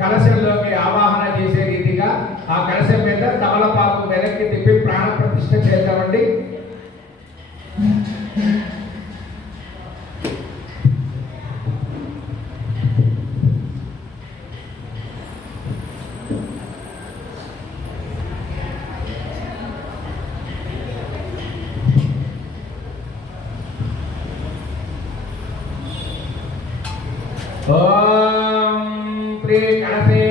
కలశంలోకి ఆవాహన చేసే రీతిగా ఆ కలశం మీద తమలపాకు వెనక్కి తిప్పి ప్రాణ ప్రతిష్ఠ చేద్దామండి. ओम श्री कलशे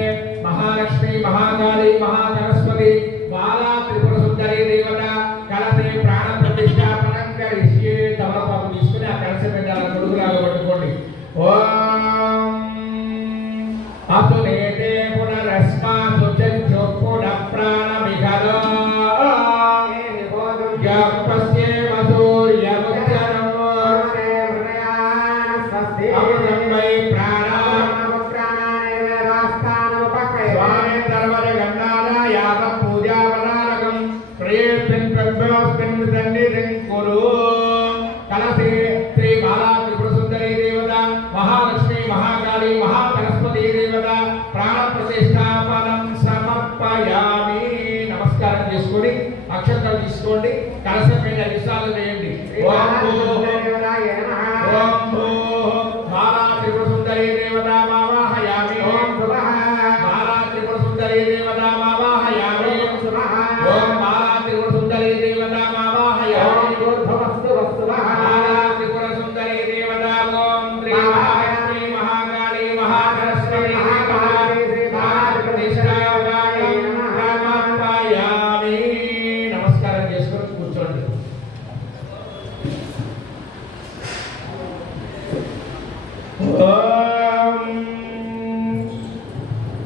महालक्ष्मी महाकाली महासरस्वती बाला त्रिपुर सुंदरी देवता कलशे प्राण प्रतिष्ठापनं करिष्ये तमलपाకు తీసుకొని ఆ కలశం మీద తొడుగులాగా పట్టుకోండి. ఓం అసునేతే పునరస్మా సుచక్షుః ప్రాణ విహరో యాపస్యే మసూర్య ముచ్చరం అమృతంబై कलशे श्री बाला त्रिपुर सुंदरी देवता महालक्ष्मी महाकाली महासरस्वती देवता प्राण प्रतिष्ठापनं समर्पयामि. नमस्कार చేసుకొని అక్షంతలు తీసుకోండి. కలశం మీద నిశాలు వేయండి. ఓం బాలా త్రిపుర సుందరీ దేవతా మావాహయామి. ఓం బాలా త్రిపుర సుందరీ దేవతా మావాహయామి. ఓం బాలా త్రిపుర సుందరీ దేవతా మావాహయామి.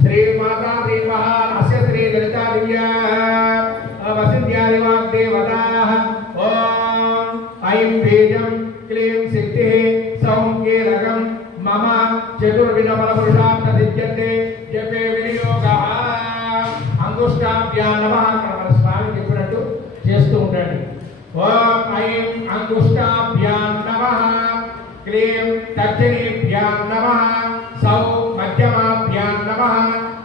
श्री माता श्री महानस्य श्री ललिता दिव्या वसंत्यादिवाग देवताः ओम ऐं बीजं क्लीं सिद्धिः सौं कीलकं मम चतुर्विध फलपुरुषार्थ सिद्ध्यन्ते जपे विनियोगः अंगुष्ठाभ्यां नमः మన స్వామి చెప్పినట్టు చేస్తూ ఉండండి. ఓం ఐం అంగుష్టాభ్యాం నమః క్లీం తర్జనీభ్యాం నమః సౌ మధ్యమాభ్యాం నమః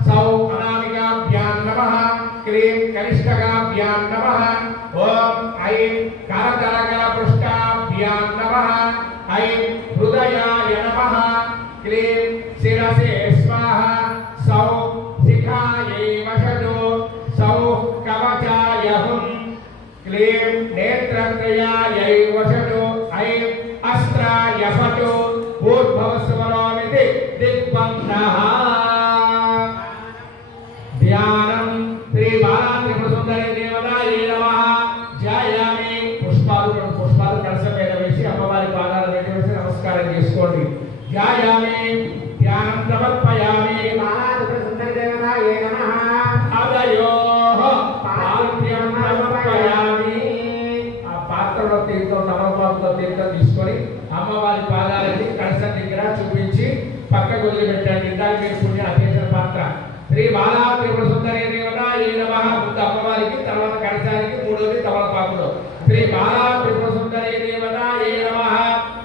సౌ అనామికాభ్యాం నమః క్లీం కనిష్ఠకాభ్యాం నమః ఓం ఐం కరతలకరపృష్ఠాభ్యాం నమః ఐం హృదయాయ నమః క్లీం శిరసే స్వాహ సౌ శిఖాయై వషజో సౌ కవచాయ హుం క్లీం నేత్రత్రయాయై వషజో ఐం అస్త్రాయ ఫటో భూర్భవస్వరోమితి దిగ్బంధః. ధ్యానం శ్రీ బాలా త్రిపుర సుందరీ దేవతాయే నమః. ధ్యాయామి. పుష్పాలు కలశం మీద వేసి అమ్మవారి పాదాల మీద వేసి నమస్కారం చేసుకోండి. ధ్యాయామి. ధ్యానం సమర్పయామి. బాలా త్రిపుర సుందరీ దేవతాయే నమః. అదయోః పాద్యం సమర్పయామి. ఆ పాత్రలో తీర్థం తమలపాకుతో తీర్థం తీసుకొని అమ్మవారి పాదాలని కలశం దగ్గర చూపించి పక్కకు వదిలిపెట్టండి. ఇందాక మీరు పుణ్య అధ్యక్ష పాత్ర శ్రీ బాలా త్రిపుర సుందరీ దేవతాయే నమః. ముందు అమ్మవారికి, తర్వాత కలశానికి, మూడోది తమలపాకులో శ్రీ బాలా త్రిపుర సుందరీ దేవతాయే నమః.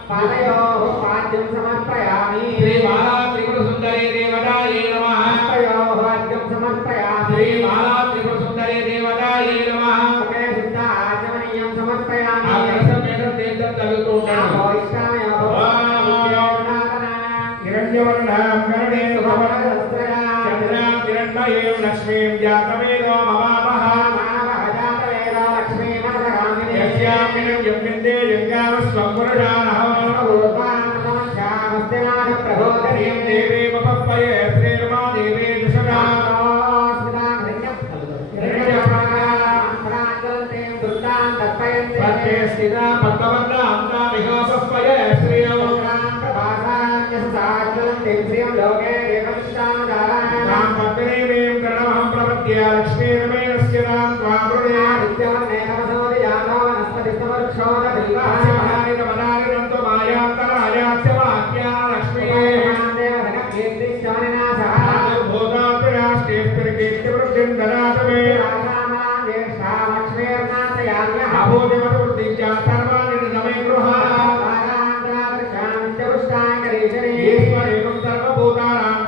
పాదయోః పాద్యం సమర్పయామి. శ్రీ బాలా త్రిపుర సుందరీ దేవతాయే నమః. పాదయోః పాద్యం సమర్పయామి. శ్రీ బాలా త్రిపుర సుందరీ దేవతాయే నమః. ఒకే శుద్ధ ఆచమనీయం సమర్పయామి. ఆ కలశం మీద తీర్థం తగులుతూ ఉంటాడు. हिरण्यवर्णां कर्णे चन्द्रां हिरण्मयीं लक्ष्मीं जातवेदो ममामः. यस्यां हिरण्यं विन्दे जङ्गामस्वं पुरुषानः. प्रबोधनीं देवीमुपप्पये श्रीर्मा देवी दुषगा. स्थिता पद्मवर्णां तामिहोपप्पये श्रियं. लोके राम पत्नीं करणमहं प्रपद्य लक्ष्मीर्मेणस्य नाम त्वामृणे नित्यवन्ने नमसोदि यानो वनस्पतिस्तवक्षोदबिल्वः महानितमनानिनं तु मायान्तरायास्य वाक्या लक्ष्मीदेवधनकीर्तिश्चवनिनाशः भूतात्रिराष्ट्रेष्टिर्कीर्तिवृद्धिं ददातु मे. लक्ष्मीर्नाशयाम्यः अभूतिमतुवृद्धिं च सर्वाणि नमे गृहाः. ईश्वरेकं सर्वभूतानां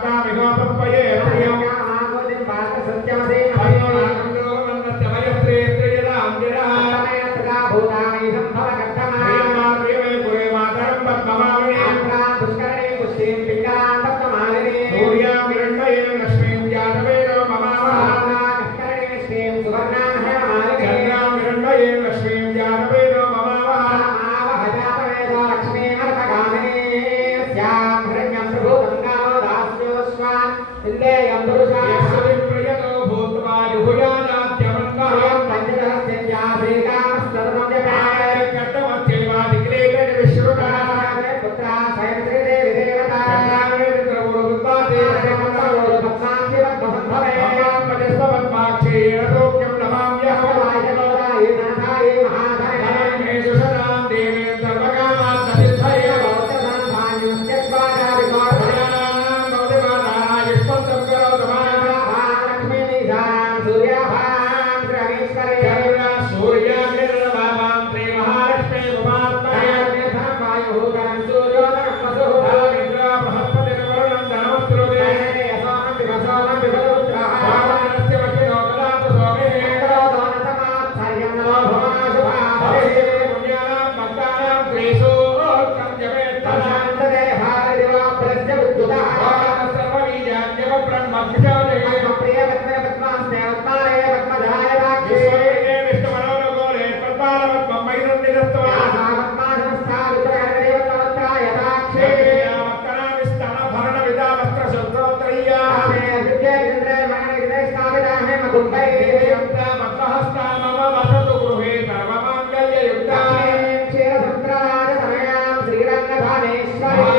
लक्ष्मीं जातवेदो ममावः जातवेदो लक्ष्मीमर्कगामिनी स्यां हिरण्यं प्रभूतं गावो दास्योऽस्मान् इन्द्रेयं पुरुषा यस्य प्रियतो भूत्वा युहुयानात्यमन्वः पञ्चदशस्यन्यासीकामस्तर्वं व्यपाय कट्टमत्यैवादिक्लेकट विश्रुतः पुत्रा स्वयं श्रीदेवी देवता पद्माक्षेरतोक्यं नमाम्यः धनमेषु सदां देवीं सर्वकामात्मसिद्धये శ్రీరంగధానేశ్వరి